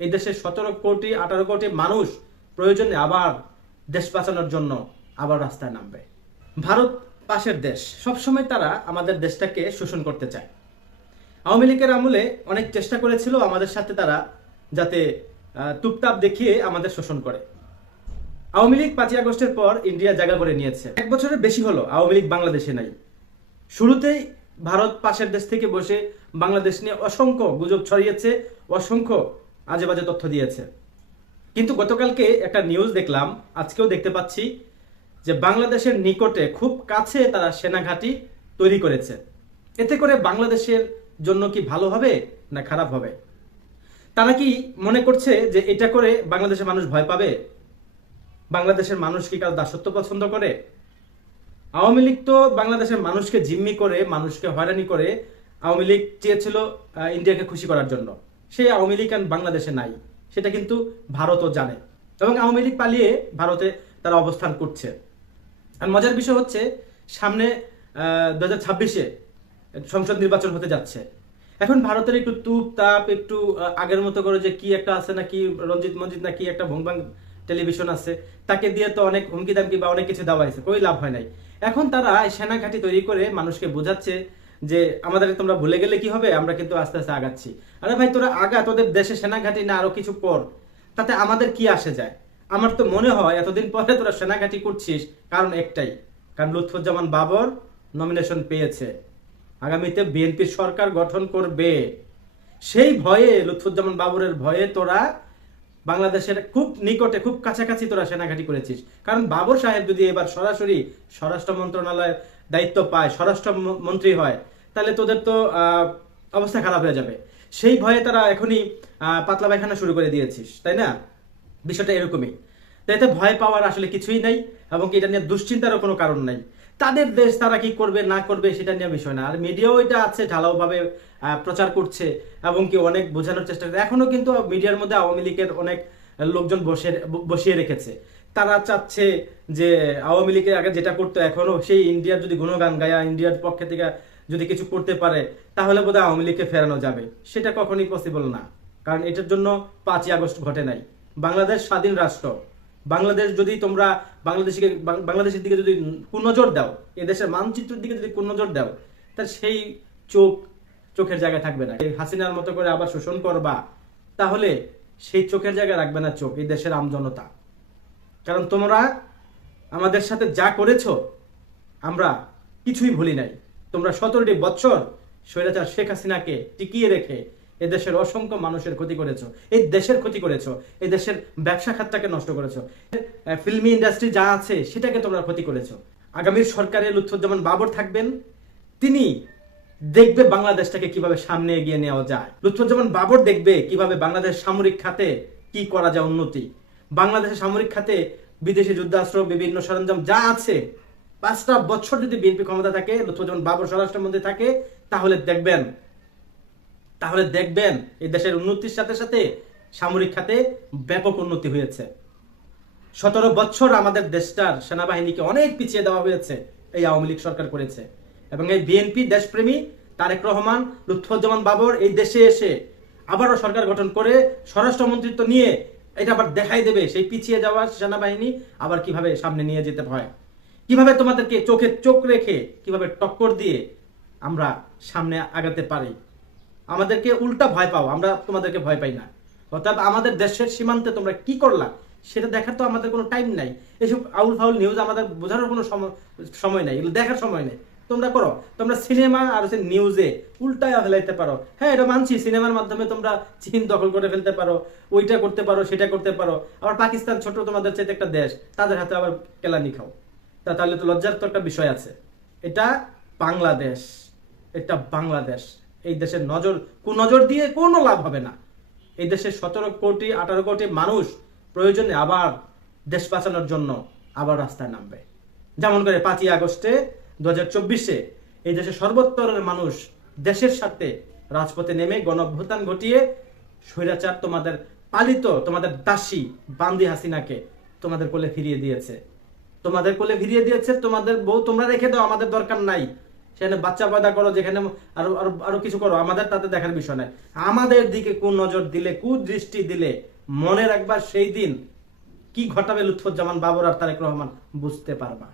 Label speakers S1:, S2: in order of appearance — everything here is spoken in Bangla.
S1: এই দেশের সতেরো কোটি, আঠারো কোটি মানুষ প্রয়োজনে আবার দেশ বাঁচানোর জন্য আবার রাস্তায় নামবে। ভারত পাশের দেশ। সবসময় তারা আমাদের দেশটাকে শোষণ করতে চায়। আওয়ামী লীগের আমলে অনেক চেষ্টা করেছিল আমাদের সাথে তারা যাতে তুপতাপ দেখিয়ে আমাদের শোষণ করে। আওয়ামী লীগ পাঁচই আগস্টের পর ইন্ডিয়া জায়গা করে নিয়েছে। এক বছরের বেশি হলো আওয়ামী লীগ বাংলাদেশে নাই। শুরুতেই ভারত পাশের দেশ থেকে বসে বাংলাদেশ নিয়ে অসংখ্য গুজব ছড়িয়েছে, অসংখ্য আজে বাজে তথ্য দিয়েছে। কিন্তু গতকালকে একটা নিউজ দেখলাম, আজকেও দেখতে পাচ্ছি যে বাংলাদেশের নিকটে খুব কাছে তারা সেনাঘাঁটি তৈরি করেছে। এতে করে বাংলাদেশের জন্য কি ভালো হবে না খারাপ হবে? তারা কি মনে করছে যে এটা করে বাংলাদেশের মানুষ ভয় পাবে? বাংলাদেশের মানুষ কি কারও দাসত্ব পছন্দ করে? আওয়ামী লীগ তো বাংলাদেশের মানুষকে জিম্মি করে, মানুষকে হয়রানি করে আওয়ামী লীগ চেয়েছিল ইন্ডিয়াকে খুশি করার জন্য। সেই আওয়ামী লীগ বাংলাদেশে নাই। সেটা কিন্তু ভারতও জানে। এবং আওয়ামী লীগ পালিয়ে ভারতে তারা অবস্থান করছে। আর মজার বিষয় হচ্ছে, সামনে দু হাজার ছাব্বিশে সংসদ নির্বাচন হতে যাচ্ছে। এখন ভারতের একটু তুপ তাপ একটু আগের মতো করে যে কি একটা আছে নাকি, রঞ্জিত মঞ্জিত নাকি একটা ভংবাং টেলিভিশন আছে, তাকে দিয়ে তো অনেক হুমকি দামকি বা অনেক কিছু দেওয়া হয়েছে કોઈ লাভ হয় নাই। এখন তারা সেনাঘাটি তৈরি করে মানুষকে বোঝাচ্ছে যে আমাদের তোমরা ভুলে গেলে কি হবে? আমরা কিন্তু আস্তে আস্তে আগাচ্ছি। আরে ভাই, তোরা আগা, তোদের দেশে সেনাঘাটি না, আরও কিছু কর। তাতে আমাদের কি আসে যায়? আমার তো মনে হয় এতদিন পরে তোরা সেনাঘাটি করছিস, কারণ একটাই। কারণ লুৎফুজ্জামান বাবর নমিনেশন পেয়েছে। আগামীতে বিএনপি সরকার গঠন করবে। সেই ভয়ে, লুৎফুজ্জামান বাবরের ভয়ে তোরা বাংলাদেশের খুব নিকটে, খুব কাছাকাছি তোরা সেনাঘাটি করেছিস। কারণ বাবর সাহেব যদি এবার সরাসরি স্বরাষ্ট্র মন্ত্রণালয়ের দায়িত্ব পায়, স্বরাষ্ট্র মন্ত্রী হয়, তাহলে তোদের তো অবস্থা খারাপ হয়ে যাবে। সেই ভয়ে তারা এখনই পাতলা পায়খানা শুরু করে দিয়েছিস, তাই না? বিষয়টা এরকমই। তো এতে ভয় পাওয়ার আসলে কিছুই নাই, এবং এটা নিয়ে দুশ্চিন্তারও কোনো কারণ নাই। তাদের দেশ তারা কি করবে, না করবে সেটা নিয়ে বিষয় না। আর মিডিয়াও এটা আছে, ঢালাওভাবে প্রচার করছে এবং কি অনেক বোঝানোর চেষ্টা করছে। এখনও কিন্তু মিডিয়ার মধ্যে আওয়ামী লীগের অনেক লোকজন বসে, বসিয়ে রেখেছে। তারা চাচ্ছে যে আওয়ামী লীগের আগে যেটা করতো এখনও, সেই ইন্ডিয়ার যদি গুণগান গায়া, ইন্ডিয়ার পক্ষে থেকে যদি কিছু করতে পারে, তাহলে বোধহয় আওয়ামী লীগকে ফেরানো যাবে। সেটা কখনই পসিবল না। কারণ এটার জন্য পাঁচই আগস্ট ঘটে নাই। বাংলাদেশ স্বাধীন রাষ্ট্র। বাংলাদেশ যদি তোমরা বাংলাদেশকে বাংলাদেশের দিকে যদি কুনজর দাও এ দেশের মানচিত্রের দিকে যদি কুনজর দাও তাহলে সেই চোখ, চোখের জায়গায় থাকবে না। হাসিনার মতো করে আবার শোষণ করবা, তাহলে সেই চোখের জায়গায় রাখবে না চোখ, এই দেশের আমজনতা। কারণ তোমরা আমাদের সাথে যা করেছ, আমরা কিছুই ভুলি নাই। তোমরা সতেরোটি বছর স্বৈরাচার শেখ হাসিনাকে টিকিয়ে রেখে এদেশের অসংখ্য মানুষের ক্ষতি করেছ। এই দেশের ক্ষতি করেছ। এই দেশের ব্যবসা খাতটাকে নষ্ট করেছ। ফিল্মি ইন্ডাস্ট্রি যা আছে, সেটাকে তোমরা ক্ষতি করেছ। আগামীর সরকারে লুৎফুজ্জামান বাবর থাকবেন। তিনি দেখবে বাংলাদেশটাকে কীভাবে সামনে এগিয়ে নেওয়া যায়। লুৎফুজ্জামান বাবর দেখবে কীভাবে বাংলাদেশ সামরিক খাতে কি করা যায় উন্নতি। বাংলাদেশের সামরিক খাতে বিদেশি যুদ্ধাস্ত্র, বিভিন্ন সরঞ্জাম যা আছে, পাঁচটা বছর যদি বিএনপি ক্ষমতা থাকে, লুৎফুজ্জামান বাবর স্বরাষ্ট্রমন্ত্রী থাকে, তাহলে দেখবেন তাহলে দেখবেন এই দেশের উন্নতির সাথে সাথে সামরিক খাতে ব্যাপক উন্নতি হয়েছে। সতেরো বছর আমাদের দেশটার সেনাবাহিনীকে অনেক পিছিয়ে দেওয়া হয়েছে, এই আওয়ামী লীগ সরকার করেছে। এবং এই বিএনপি দেশপ্রেমী তারেক রহমান, লুৎফুজ্জামান বাবর এই দেশে এসে আবারও সরকার গঠন করে স্বরাষ্ট্রমন্ত্রিত্ব নিয়ে এটা আবার দেখাই দেবে, সেই পিছিয়ে যাওয়া সেনাবাহিনী আবার কীভাবে সামনে নিয়ে যেতে হয়। কীভাবে তোমাদেরকে চোখে চোখ রেখে, কীভাবে টক্কর দিয়ে আমরা সামনে আগাতে পারি? আমাদেরকে উল্টা ভয় পাও, আমরা তোমাদেরকে ভয় পাই না। অর্থাৎ আমাদের দেশের সীমান্তে তোমরা কি করলা, সেটা দেখার তো আমাদের কোনো টাইম নাই। এসব আউল ফাউল নিউজ আমাদের বোঝানোর কোনো সম- সময় নাই, এগুলো দেখার সময় নেই। তোমরা করো, তোমরা সিনেমা আর হচ্ছে নিউজে উল্টায় ফেলাইতে পারো। হ্যাঁ এটা মানছি সিনেমার মাধ্যমে তোমরা চীন দখল করে ফেলতে পারো, ওইটা করতে পারো, সেটা করতে পারো। আবার পাকিস্তান ছোট তোমাদের চাইতে একটা দেশ, তাদের হাতে আবার কেলানি খাও। তা তাহলে তো লজ্জার তো একটা বিষয় আছে। এটা বাংলাদেশ এটা বাংলাদেশ। এই দেশের নজর নজর দিয়ে কোনো লাভ হবে না। এই দেশের সতেরো কোটি, আঠারো কোটি মানুষ প্রয়োজনে আবার দেশ বাঁচানোর জন্য আবার রাস্তায় নামবে। যেমন করে পাঁচই আগস্টে দু হাজার চব্বিশে এই দেশের সর্বোত্তরের মানুষ দেশের সাথে রাজপথে নেমে গণভ্যুত্থান ঘটিয়ে স্বৈরাচার তোমাদের পালিত, তোমাদের দাসী বান্দি হাসিনাকে তোমাদের কোলে ফিরিয়ে দিয়েছে। তোমাদের কোলে ফিরিয়ে দিয়েছে, তোমাদের বউ তোমরা রেখে দাও, আমাদের দরকার নাই। সেখানে বাচ্চা পয়দা করো, যেখানে আরও আরও আরও কিছু করো, আমাদের তাতে দেখার বিষয় নাই। আমাদের দিকে কোন নজর দিলে কু দৃষ্টি দিলে, মনে রাখবার সেই দিন কি ঘটাবে লুৎফুজ্জামান, বাবর আর তারেক রহমান, বুঝতে পারবা।